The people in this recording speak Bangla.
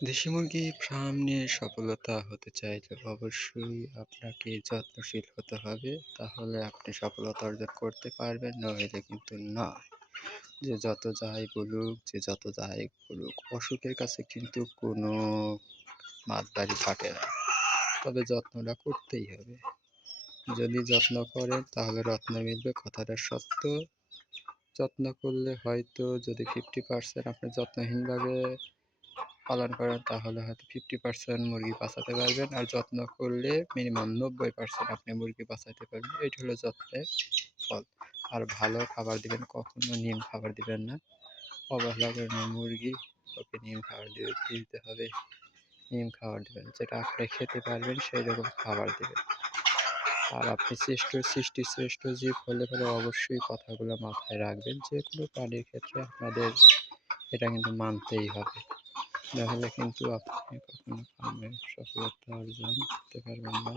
দেশি মুরগি ফার্ম নিয়ে সফলতা হতে চাইলে অবশ্যই আপনাকে যত্নশীল হতে হবে। তাহলে আপনি সফলতা অর্জন করতে পারবেন, নইলে কিন্তু নয়। যে যত যাই বলুক, যে যত যাই বলুক, অসুখের কাছে কিন্তু কোনো মাতবাড়ি খাটে না। তবে যত্নটা করতেই হবে। যদি যত্ন করেন তাহলে রত্ন মিলবে, কথাটা সত্য। যত্ন করলে হয়তো যদি 50% আপনি যত্নহীনভাবে পালন করেন তাহলে হয়তো 50% মুরগি বাঁচাতে পারবেন। আর যত্ন করলে মিনিমাম 90% আপনি মুরগি বাঁচাতে পারবেন। এইটা হলো যত্নের ফল। আর ভালো খাবার দিবেন, কখনো নিম খাবার দিবেন না। অবহেলা করবেন না মুরগি, ওকে নিম খাবার দিতে হবে। নিম খাবার দিবেন, যেটা আপনি খেতে পারবেন সেই রকম খাবার দিবেন। আর আপনি সৃষ্টির শ্রেষ্ঠ জীব হলে পরে অবশ্যই কথাগুলো মাথায় রাখবেন। যেকোনো প্রাণীর ক্ষেত্রে আপনাদের এটা কিন্তু মানতেই হবে। নাহলে কিন্তু আপনি কখনো ফার্মে সফলতা অর্জন করতে পারবেন না।